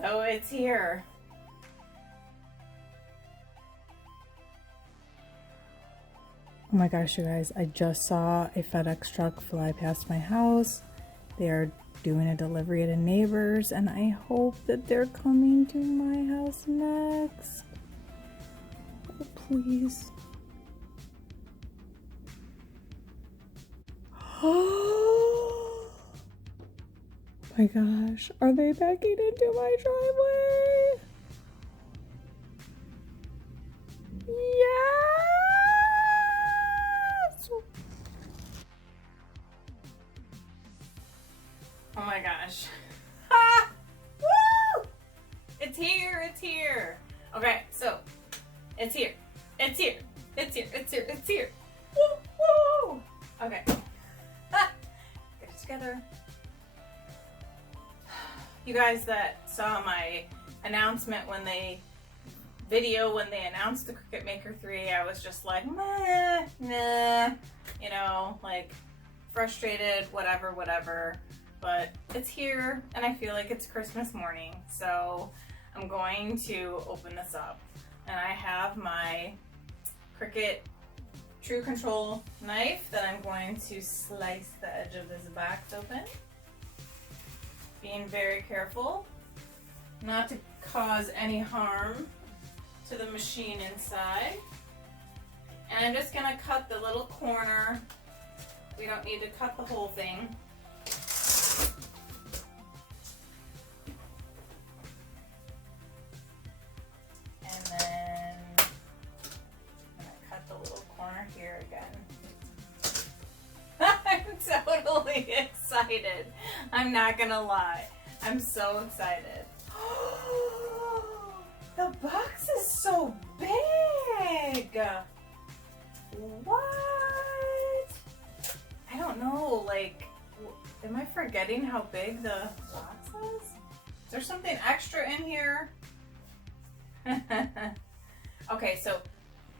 So it's here. Oh my gosh, you guys, I just saw a FedEx truck fly past my house. They are doing a delivery at a neighbor's, and I hope that they're coming to my house next. Oh, please. Oh my gosh, are they backing into my driveway? Yes! Oh my gosh. Ha! Woo! It's here, it's here. Okay, so it's here. It's here. It's here. It's here. It's here. Woo! Woo! Okay. Ha! Get it together. You guys that saw my announcement when they announced the Cricut Maker 3, I was just like, meh, nah, you know, like frustrated, whatever. But it's here, and I feel like it's Christmas morning, so I'm going to open this up. And I have my Cricut True Control knife that I'm going to slice the edge of this box open. Being very careful not to cause any harm to the machine inside. And I'm just gonna cut the little corner. We don't need to cut the whole thing. And then I'm gonna cut the little corner here again. I'm totally excited. I'm not gonna lie. I'm so excited. The box is so big. What? I don't know, like, am I forgetting how big the box is? Is there something extra in here? Okay, so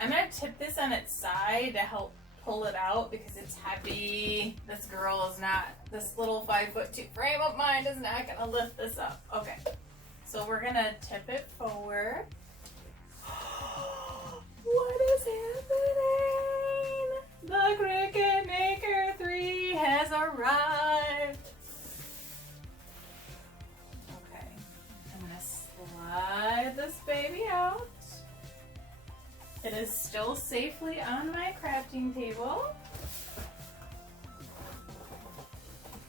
I'm gonna tip this on its side to help pull it out because it's heavy. This little 5'2" frame of mine is not gonna lift this up. Okay, so we're gonna tip it forward. What is happening? The Cricut Maker 3 has arrived. Okay, I'm gonna slide this baby out. It is still safely on my crafting table.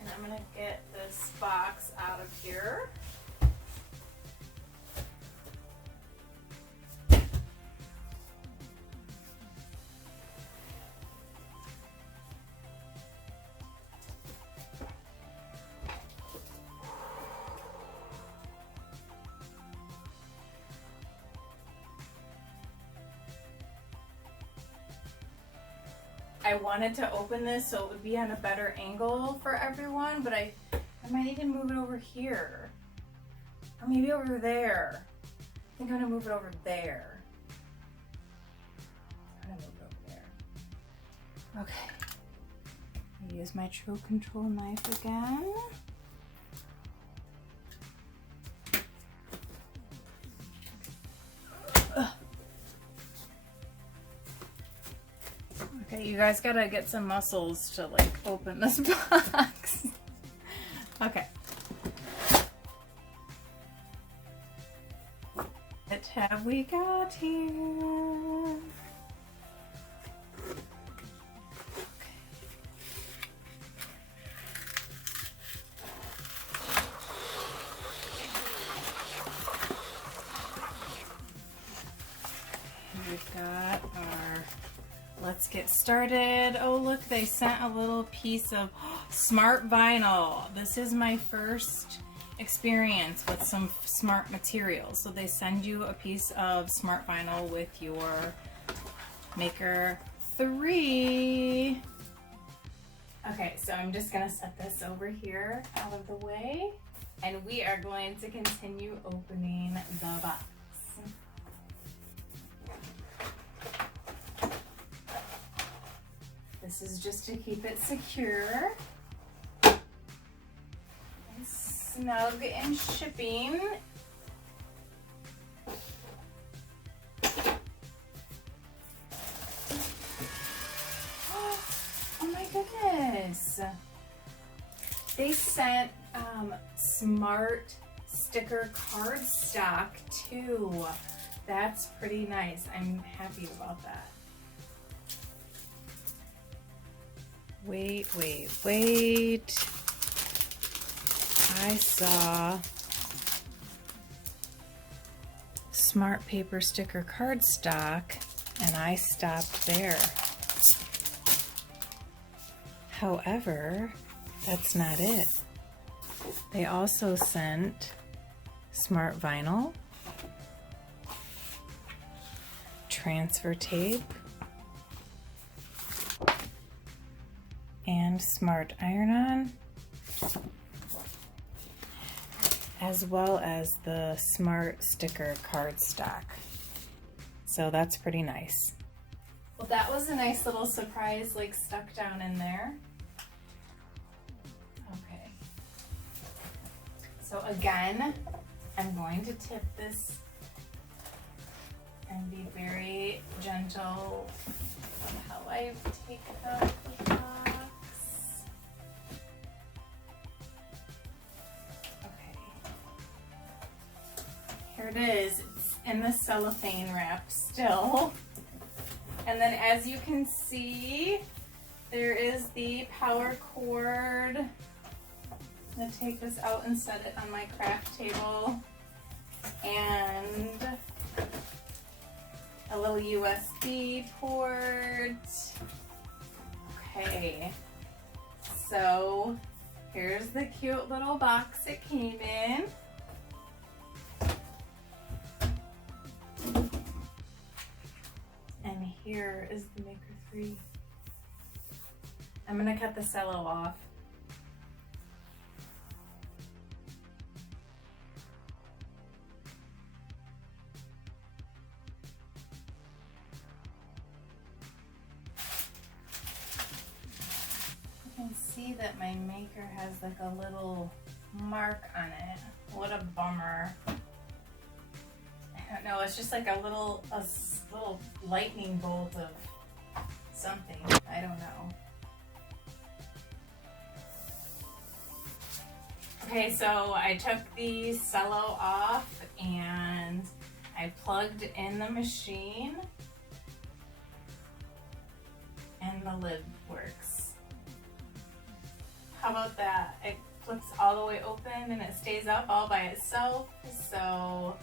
And I'm gonna get this box out of here. I wanted to open this so it would be on a better angle for everyone, but I might even move it over here. Or maybe over there. I think I'm gonna move it over there. I'm gonna move it over there. Okay. I use my True Control knife again. Okay, you guys gotta get some muscles to like open this box. Okay. What have we got here? We've got our, let's get started. Oh look, they sent a little piece of smart vinyl. This is my first experience with some smart materials. So they send you a piece of smart vinyl with your Maker 3. Okay, so I'm just gonna set this over here out of the way, and we are going to continue opening the box. This is just to keep it secure and snug in shipping. is they sent smart sticker cardstock too. That's pretty nice. I'm happy about that. Wait. I saw smart paper sticker cardstock and I stopped there. However, that's not it. They also sent smart vinyl, transfer tape, and smart iron-on, as well as the smart sticker cardstock. So that's pretty nice. Well, that was a nice little surprise, like stuck down in there. Okay. So again, I'm going to tip this and be very gentle on how I take out the box. Okay. Here it is. It's in the cellophane wrap still. And then as you can see, there is the power cord. I'm gonna take this out and set it on my craft table. And a little USB port. Okay, so here's the cute little box it came in. And here is the Maker 3. I'm gonna cut the cello off. You can see that my Maker has like a little mark on it. What a bummer. I don't know, it's just like a little lightning bolt of something. I don't know. Okay, so I took the cello off and I plugged in the machine and the lid works. How about that? It flips all the way open and it stays up all by itself. So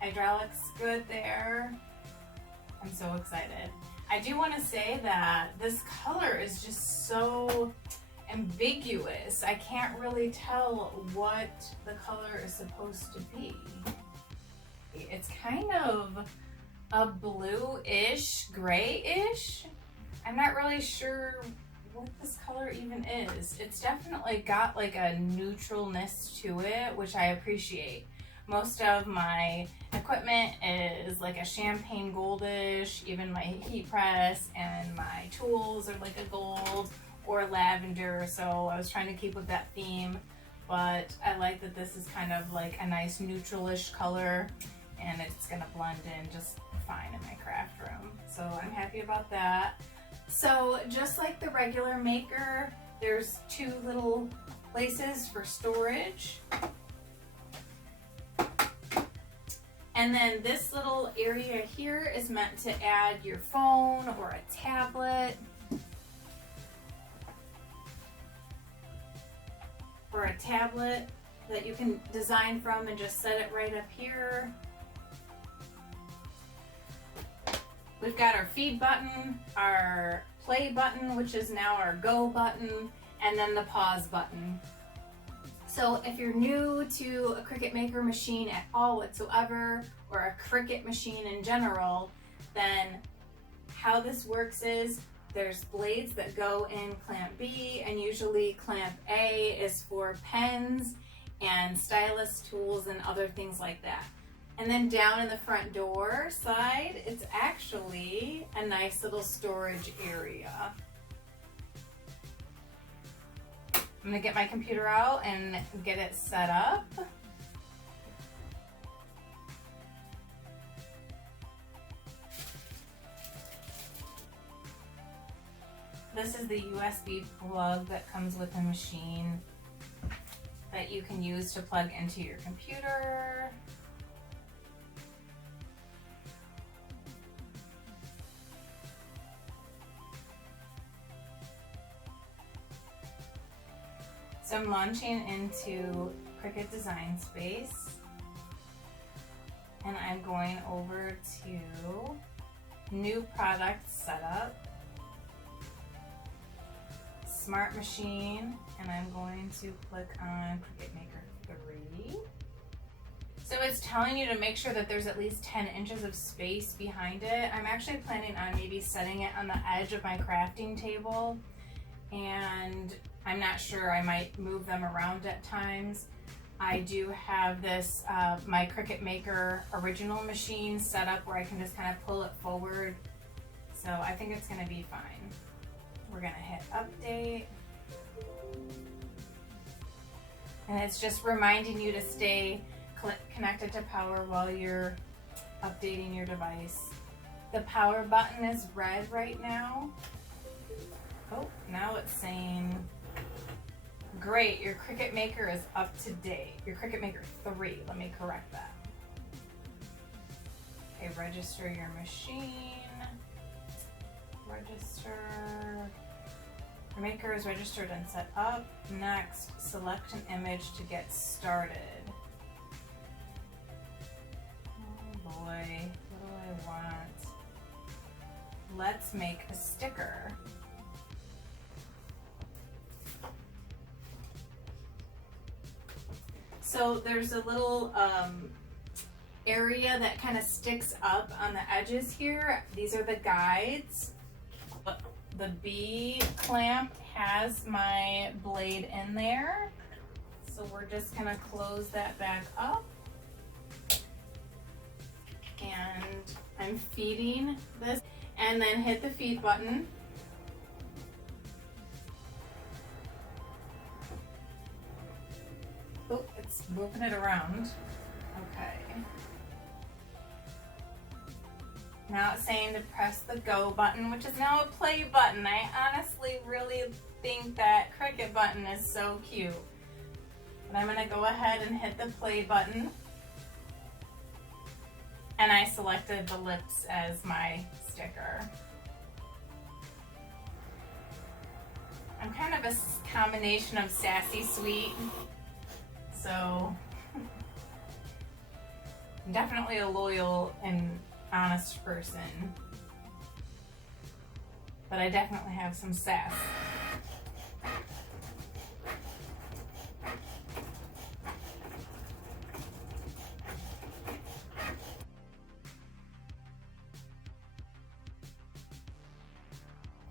hydraulics good there. I'm so excited. I do want to say that this color is just so ambiguous. I can't really tell what the color is supposed to be. It's kind of a blue-ish, gray-ish. I'm not really sure what this color even is. It's definitely got like a neutralness to it, which I appreciate. Most of my equipment is like a champagne goldish, even my heat press and my tools are like a gold or lavender, so I was trying to keep with that theme, but I like that this is kind of like a nice neutralish color and it's gonna blend in just fine in my craft room. So I'm happy about that. So just like the regular Maker, there's two little places for storage. And then this little area here is meant to add your phone or a tablet. Or a tablet that you can design from and just set it right up here. We've got our feed button, our play button, which is now our go button, and then the pause button. So if you're new to a Cricut Maker machine at all whatsoever, or a Cricut machine in general, then how this works is there's blades that go in clamp B, and usually clamp A is for pens and stylus tools and other things like that. And then down in the front door side, it's actually a nice little storage area. I'm gonna get my computer out and get it set up. This is the USB plug that comes with the machine that you can use to plug into your computer. So I'm launching into Cricut Design Space, and I'm going over to New Product Setup, Smart Machine, and I'm going to click on Cricut Maker 3. So it's telling you to make sure that there's at least 10 inches of space behind it. I'm actually planning on maybe setting it on the edge of my crafting table, and I'm not sure, I might move them around at times. I do have this, my Cricut Maker original machine set up where I can just kind of pull it forward. So I think it's gonna be fine. We're gonna hit update. And it's just reminding you to stay connected to power while you're updating your device. The power button is red right now. Oh, now it's saying, great, your Cricut Maker is up to date. Your Cricut Maker 3, let me correct that. Okay, register your machine. Register. Your Maker is registered and set up. Next, select an image to get started. Oh boy, what do I want? Let's make a sticker. So there's a little area that kind of sticks up on the edges here. These are the guides. The B clamp has my blade in there. So we're just gonna close that back up. And I'm feeding this, and then hit the feed button. Oh, it's moving it around. Okay. Now it's saying to press the go button, which is now a play button. I honestly really think that Cricut button is so cute. But I'm gonna go ahead and hit the play button. And I selected the lips as my sticker. I'm kind of a combination of sassy sweet. So, I'm definitely a loyal and honest person, but I definitely have some sass.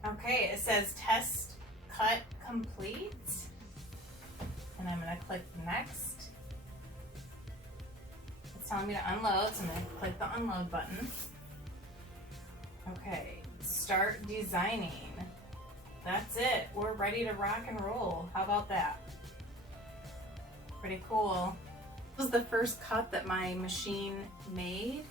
Okay, it says test cut complete. And I'm going to click next. It's telling me to unload, so I'm going to click the unload button. Okay, start designing. That's it. We're ready to rock and roll. How about that? Pretty cool. This was the first cut that my machine made,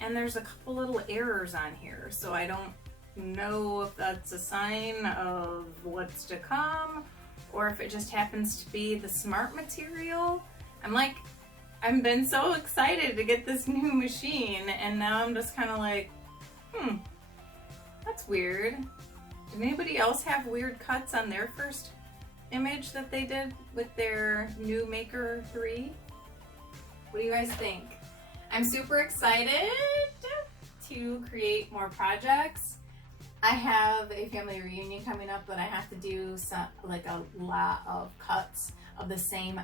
and there's a couple little errors on here, so I don't know if that's a sign of what's to come, or if it just happens to be the smart material. I've been so excited to get this new machine, and now I'm just kind of like, that's weird. Did anybody else have weird cuts on their first image that they did with their new Maker 3? What do you guys think? I'm super excited to create more projects. I have a family reunion coming up that I have to do a lot of cuts of the same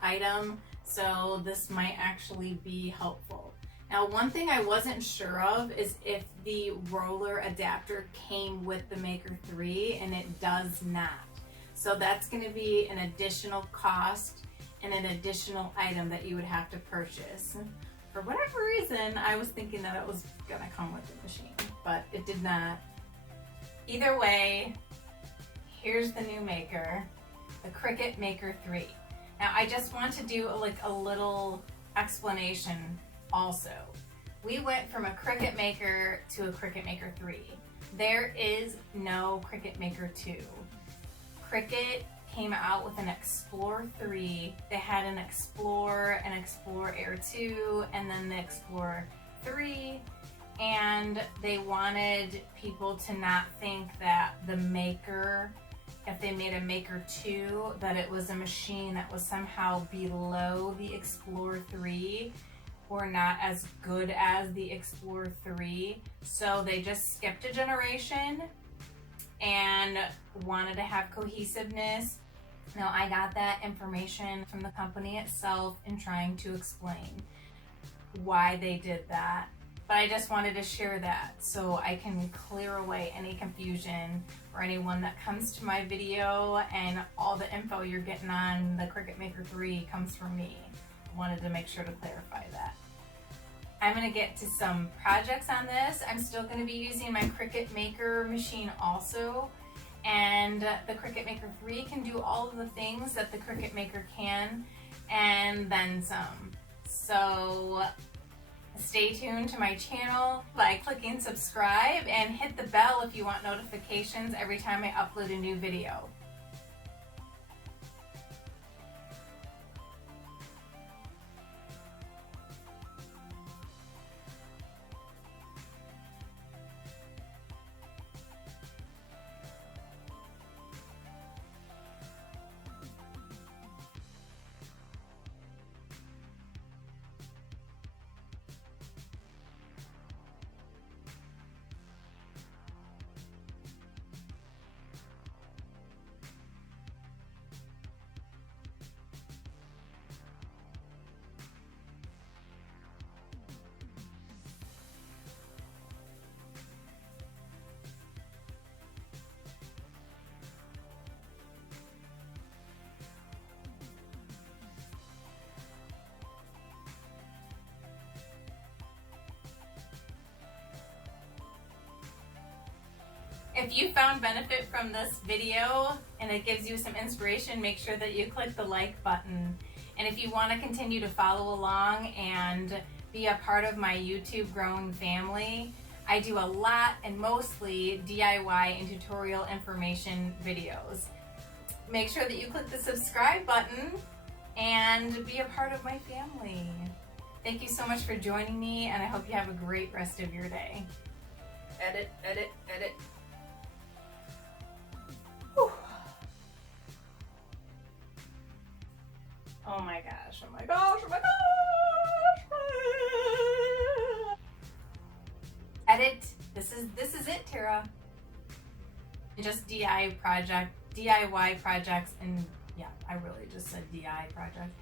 item, so this might actually be helpful. Now, one thing I wasn't sure of is if the roller adapter came with the Maker 3, and it does not. So that's going to be an additional cost and an additional item that you would have to purchase. For whatever reason, I was thinking that it was going to come with the machine, but it did not. Either way, here's the new Maker, the Cricut Maker 3. Now, I just want to do a little explanation also. We went from a Cricut Maker to a Cricut Maker 3. There is no Cricut Maker 2. Cricut came out with an Explorer 3. They had an Explorer Air 2, and then the Explorer 3. And they wanted people to not think that the Maker, if they made a Maker 2, that it was a machine that was somehow below the Explorer 3 or not as good as the Explorer 3. So they just skipped a generation and wanted to have cohesiveness. Now, I got that information from the company itself in trying to explain why they did that. But I just wanted to share that so I can clear away any confusion for anyone that comes to my video, and all the info you're getting on the Cricut Maker 3 comes from me. I wanted to make sure to clarify that. I'm going to get to some projects on this. I'm still going to be using my Cricut Maker machine also. And the Cricut Maker 3 can do all of the things that the Cricut Maker can, and then some. So stay tuned to my channel by clicking subscribe, and hit the bell if you want notifications every time I upload a new video. If you found benefit from this video and it gives you some inspiration, make sure that you click the like button. And if you want to continue to follow along and be a part of my YouTube growing family, I do a lot and mostly DIY and tutorial information videos. Make sure that you click the subscribe button and be a part of my family. Thank you so much for joining me, and I hope you have a great rest of your day. Edit, edit, edit. Whew. Oh my gosh, oh my gosh, oh my gosh. Edit. This is it, Tara. Just DIY projects, and yeah, I really just said DIY project.